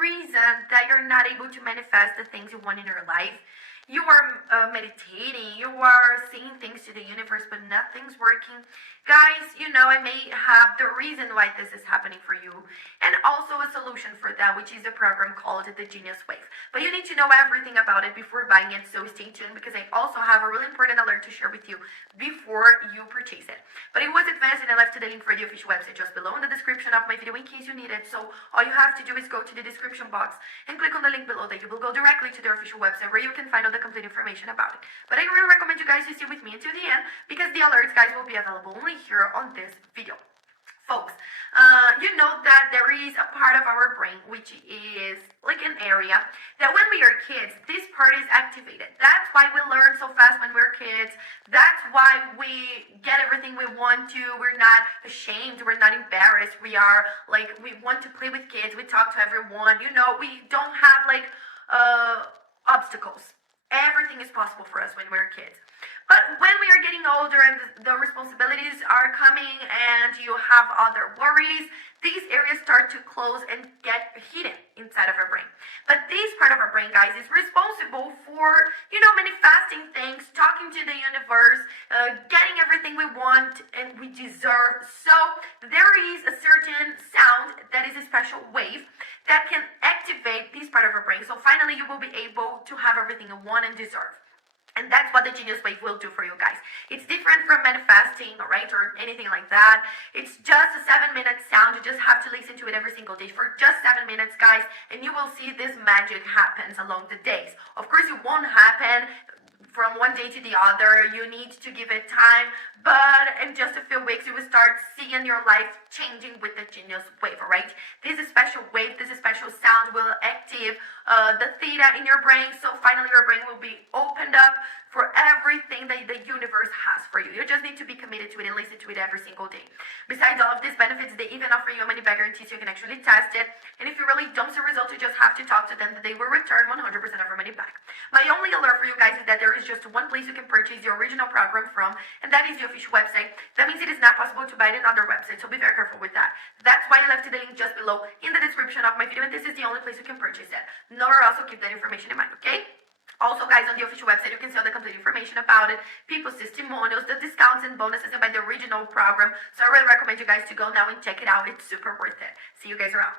reason that you're not able to manifest the things you want in your life. You are meditating, you are saying things to the universe, but nothing's working. Guys, I may have the reason why this is happening for you, and also a solution for that, which is a program called the Genius Wave. But you need to know everything about it before buying it, so stay tuned, because I also have a really important alert to share with you before you purchase it. But it was advanced, and I left the link for the official website just below in the description of my video in case you need it. So all you have to do is go to the description box and click on the link below that you will go directly to their official website where you can find all the complete information about it. But I really recommend you guys to stay with me until the end, because the alerts, guys, will be available only here on this video. Folks, you know that there is a part of our brain which is like an area that when we are kids, this part is activated. That's why we learn so fast when we're kids. That's why we get everything we want to. We're not ashamed. We're not embarrassed. We want to play with kids. We talk to everyone. We don't have obstacles. Everything is possible for us when we're kids. But when we are getting older and the responsibilities are coming and you have other worries, these areas start to close and get hidden inside of our brain. But this part of our brain, guys, is responsible for, manifesting things, talking to the universe, getting everything we want and we deserve. So there is a certain sound that is a special wave that can activate this part of our brain. So finally, you will be able to have everything you want and deserve. And that's what the Genius Wave will do for you guys. It's different from manifesting, right, or anything like that. It's just a 7-minute sound. You just have to listen to it every single day for just 7 minutes, guys, and you will see this magic happens along the days. Of course, it won't happen from one day to the other. You need to give it time, but in just a few weeks, you will start seeing your life changing with the Genius Wave, all right? This special wave, this special sound will active the theta in your brain, so finally your brain will be opened up for everything that the universe has for you. You just need to be committed to it and listen to it every single day. Besides all of these benefits, they even offer you a money back guarantee so you can actually test it. And if you really don't see results, you just have to talk to them. They will return 100% of your money back. My only alert for you guys is that there is just one place you can purchase the original program from, and that is the official website. That means it is not possible to buy it on another website, so be very careful with that. That's why I left the link just below in the description of my video, and this is the only place you can purchase it. Nowhere else, so keep that information in mind, okay? Also, guys, on the official website, you can see all the complete information about it, people's testimonials, the discounts and bonuses about the original program. So I really recommend you guys to go now and check it out. It's super worth it. See you guys around.